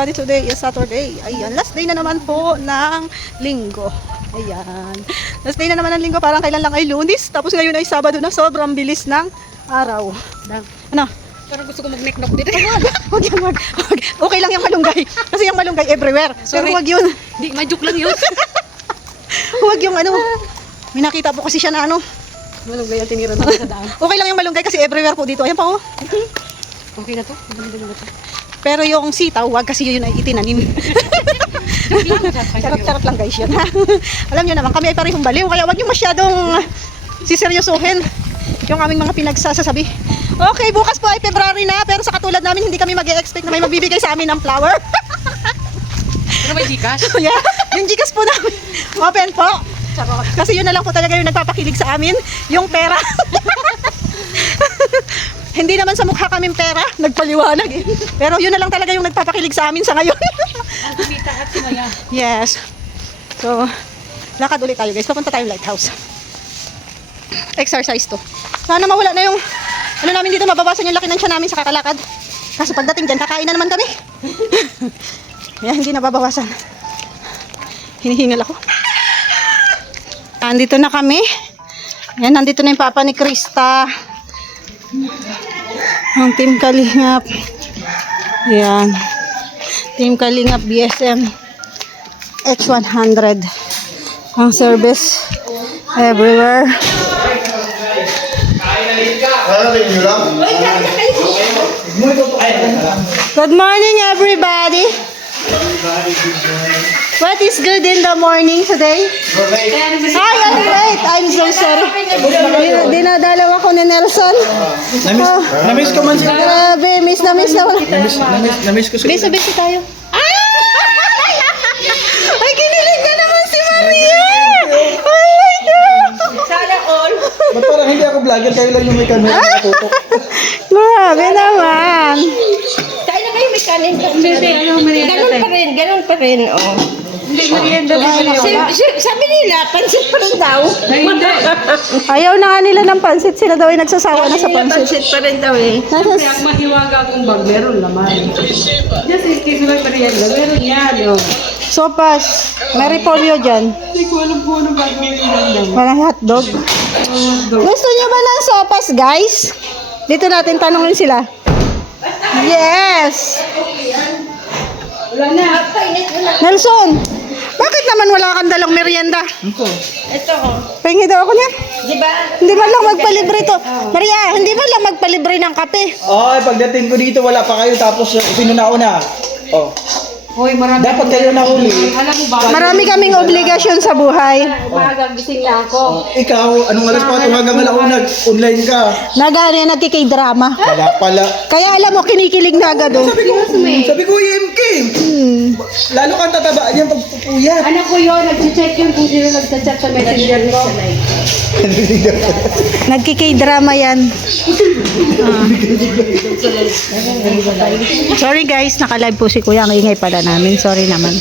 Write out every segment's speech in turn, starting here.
everybody. Today is Saturday. Ayan, last day na naman po ng linggo. Ayan. Last day na naman ng linggo, parang kailan lang ay Lunes. Tapos ngayon ay Sabado na, sobrang bilis ng araw. Ano? Parang gusto ko mag-neck-knock dito. Wag yan, wag. Okay lang yung malunggay. Kasi yung malunggay everywhere. Pero Sorry. wag yun. Di, ma-joke lang yun. Wag yung ano. May nakita po kasi siya na ano. Malunggay ang tinira na sa daan. Okay lang yung malunggay kasi everywhere po dito. Ayan pa oh. Okay na to? Maganda na to. Pero yung sitaw, wag kasi yun ay itinanim. Charot-charot lang guys yun ha. Alam nyo naman, kami ay parehong baliw. Kaya wag nyo masyadong siseryosohin yung aming mga pinagsasabi. Okay, bukas po ay February na. Pero sa katulad namin, hindi kami mag-e-expect na may magbibigay sa amin ng flower. Pero may Gcash? Yeah, yung Gcash po namin. Open po. Charot. Kasi yun na lang po talaga yung nagpapakilig sa amin. Yung pera. Hindi naman sa mukha kaming pera, nagpaliwanag eh. Pero yun na lang talaga yung nagpapakilig sa amin sa ngayon. Ang kumita at sinaya. Yes. So, lakad ulit tayo guys. Papunta tayong lighthouse. Exercise to. Sana mawala na yung, ano namin dito, mababasan yung laki ng tiyan namin sa kakalakad. Kaso pagdating dyan, kakain na naman kami. Kaya hindi nababawasan. Hinihingal ako. Andito na kami. Yan, nandito na yung papa ni Krista. Ang Team Kalingap. Yan. Team Kalingap BSM X100. Ang service everywhere. Good morning everybody. What is good in the morning today? Ay, I'm late. I'm so sorry. Dinadalaw ako ni Nelson. Oh, Namiss ko man siya. grabe, miss na miss na. Namiss ko siya. Bisa-bisa tayo. Ay, kinilig na naman si Maria. Oh my God. Sana all. Ba't parang hindi ako vlogger? Kayo lang yung may camera na tutok. Grabe naman. Kaya na kayo may kanin. Hindi, Ganun pa rin, oh. merienda na Sabi nila, pansit pa rin daw. Hindi. Ayaw na nga nila ng pansit. Sila daw ay nagsasawa na sa Sabi nila, pansit. pansit pa rin daw eh. Kasi ang mahiwaga akong bag, meron naman. Just in case may merienda, meron yan. Oh. Sopas. May repolyo dyan. Hindi ko alam kung ano gagawin lang. Parang hotdog. Gusto niyo ba ng sopas, guys? Dito natin tanongin sila. Yes! Wala na. Nelson, bakit naman wala kang dalang merienda? Ito, oh. Pahingi daw ako niyan. Di ba? Hindi man lang magpalibre to. Maria, hindi man lang magpalibre ng kape. Ay, pagdating ko dito, wala pa kayo. Tapos, pinunauna. Oh. Hoy, marami. Dapat kayo nahuli. Alam mo ba? Marami kaming obligasyon sa buhay. Umaga, gising na ako. Ikaw, anong alas pa ito hanggang alauna? Online ka. Nagano nagkikay-drama. Pala. Kaya alam mo, kinikilig na agad oh. Sabi ko, EMK. Lalo kang tatabaan yan pag pupuyat. Anak ko yun, nag-check yun kung sino nag-chat sa messenger ko. Nagkikay-drama yan. Sorry guys, naka-live po si Kuya. Ang ingay pala namin. Sorry naman.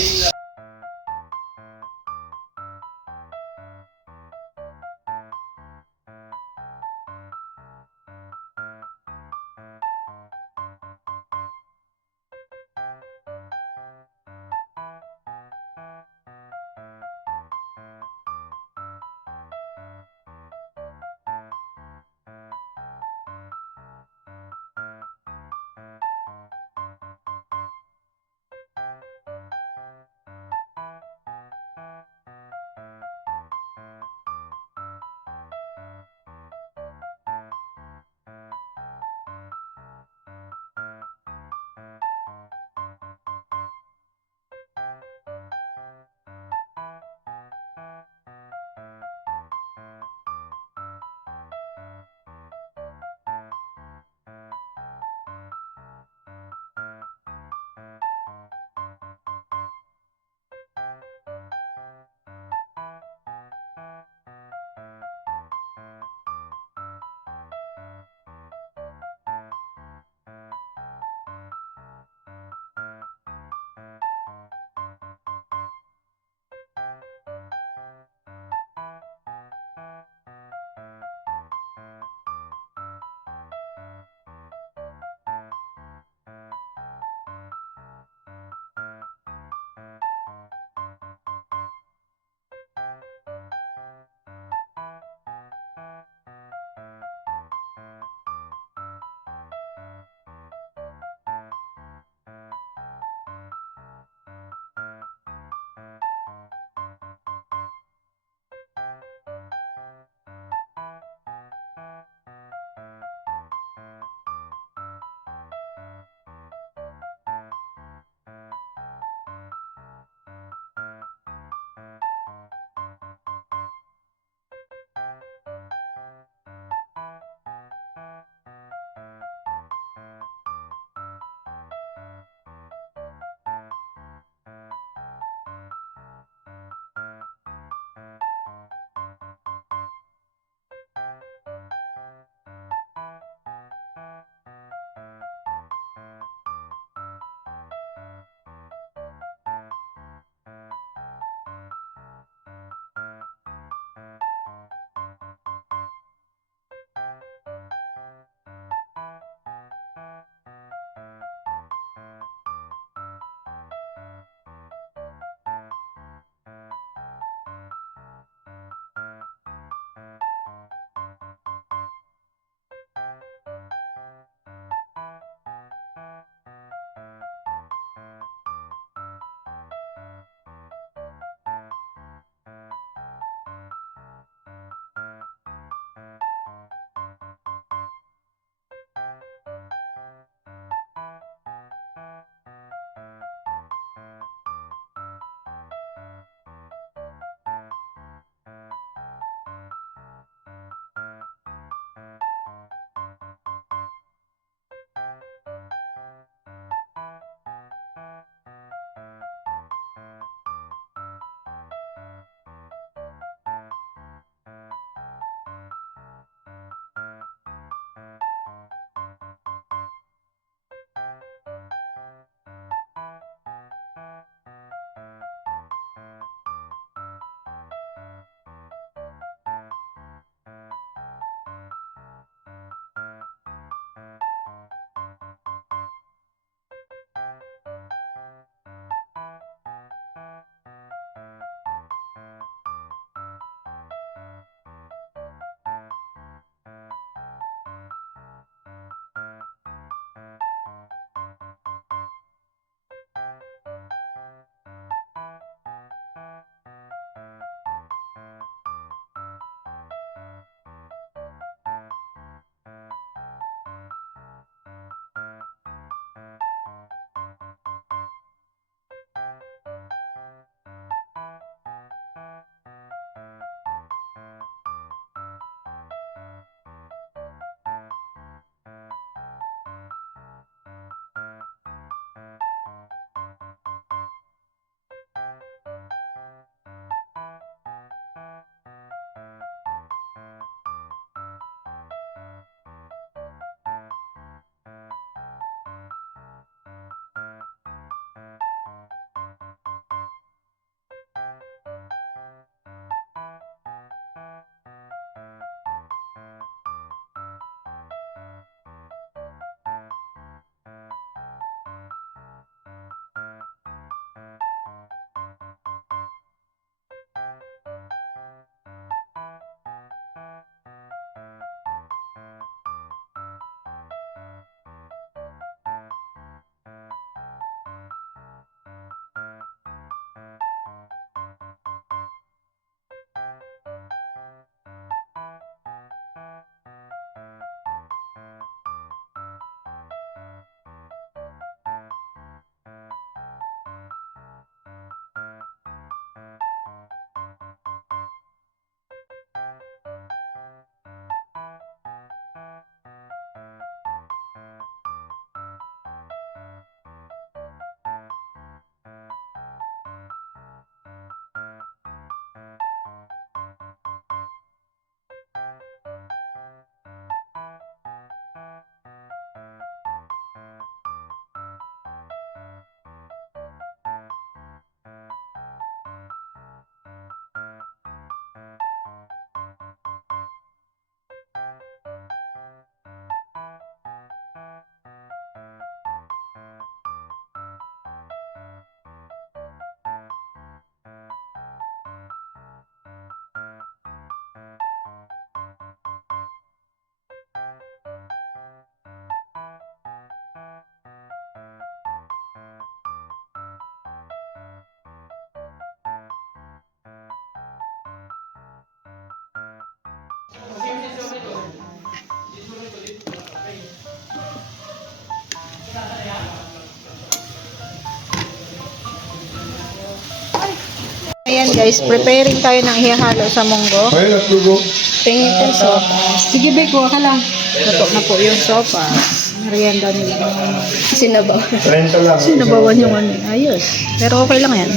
Ayan guys, preparing tayo ng ihahalo sa munggo. Ayun, natlugo. Pingit ang sopas. Sige, Bek, kuha ka lang. Luto na po yung sopas. Merienda nila. Sinabaw. 30 lang. Sinabawan yung ano. Ayos. Pero okay lang yan.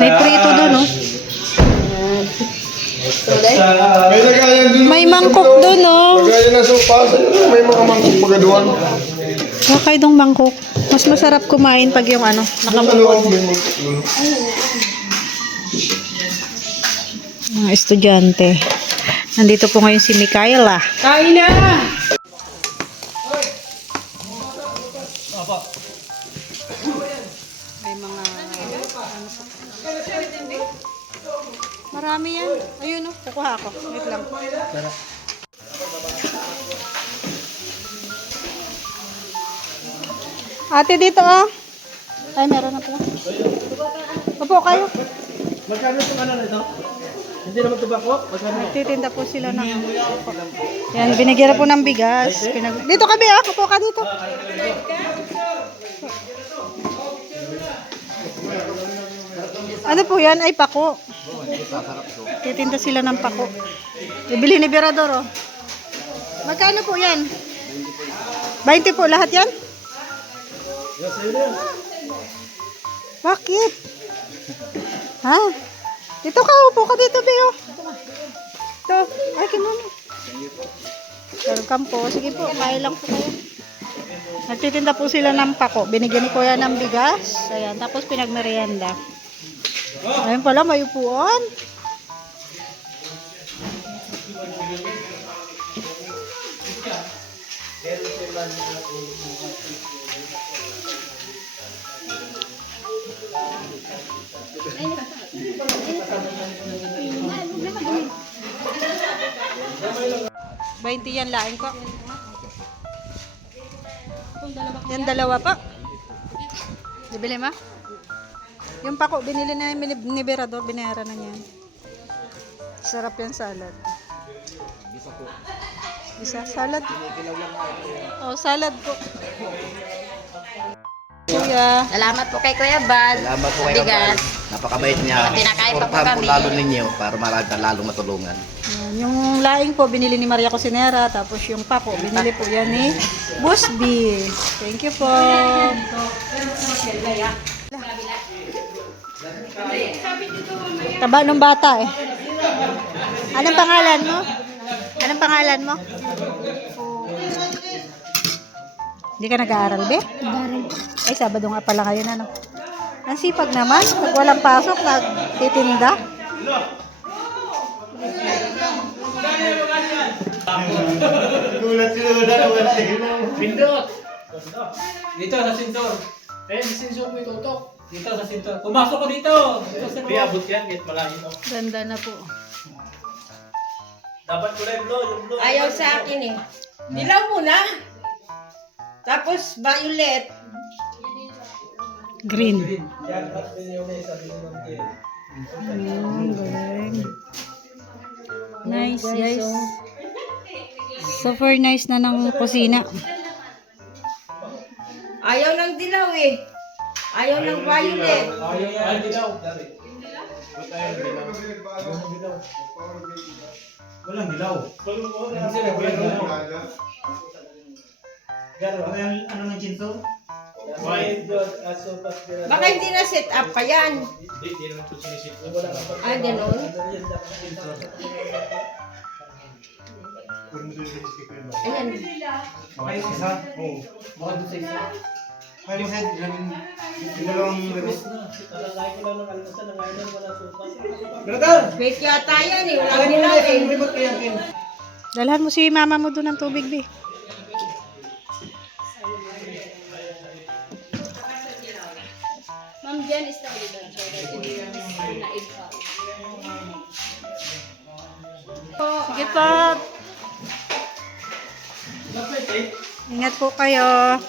May prito doon, no? May lagayan dun. May mangkok doon, no? Lagayan na sopa. May mga mangkok pagaduan. Kakay dong mangkok. Mas masarap kumain pag yung ano, nakamukong. May mangkok dun. Mga estudyante. Nandito po ngayon si Mikaela. Kain na! May mga marami yan. Ayun, no? Kukuha ako. Wait lang. Ate, dito, oh. Ay, meron na pala. Opo, kayo. Magkano itong ano na ito? Hindi naman tubako? Magkano? Nagtitinda po sila ng... Yan, binigyan na po ng bigas. Dito kami, ah. Opo ka dito. Ano po yan? Ay, pako. Titinda sila ng pako. Ibili ni Berador, oh. Magkano po yan? 20 po lahat yan? Bakit? Ha? Dito ka, upo ka dito, Beo. Ito, ay, kinano. Welcome po. Sige po, kaya lang po kayo. Nagtitinda po sila ng pako. Binigyan ni Kuya ng bigas. Ayan, tapos pinagmerienda. Ayun pala, may upuan. Bainti yan laing ko. Yan dalawa pa. Bibili ma? Yung pako binili na ni Berador, binayaran na niya. Sarap yan salad. Isa salad. Oh, salad po. Kuya. Salamat po kay Kuya Bad. Salamat po kayo, Bigas. Kapal. Napakabait niya. Tinakain pa po Supportahan kami. lalo ninyo para marami lalong matulungan. Yan, yung laing po binili ni Maria Cosinera, tapos yung pako binili po yan ni Boss B. Thank you po. Taba ng bata eh. Anong pangalan mo? Anong pangalan mo? Hindi ka nag-aaral, be? Ay, Sabado nga pala ngayon, ano? Ang sipag naman. Pag walang pasok, nagtitinda. Pindot! Dito sa sintor. Ayun, sa sintor mo itutok. Dito sa sintor. Pumasok ko dito! Dito sa loob. Abot yan, kahit malayo. Ganda na po. Dapat ko yung blue. Ayaw sa akin eh. Dilaw muna. Tapos violet. Green. Yan, at yun yung isa. Galing. Nice, guys. Super nice na ng kusina. Ayaw ng dilaw eh. Ayaw ng violet. Ay, dilaw. Walang dilaw. Ano ng chinto? White dot asopas de Baka hindi na set up pa yan. Hindi naman ito sinisip. Ah, gano'n? Ayan. Okay, isa? Oo. Baka doon sa isa. Kaya mo sa'yo, yung dalawang remis. Talangay ko lang ng almasal na ngayon wala sopas. Brother! Fake yata yan eh. Walang Kaya mo dilaw na eh. yung remote ko yan, Ken. Dalhan mo si mama mo doon ng tubig, Bi. Ma'am Jen is the leader. Sige po. Ingat po kayo.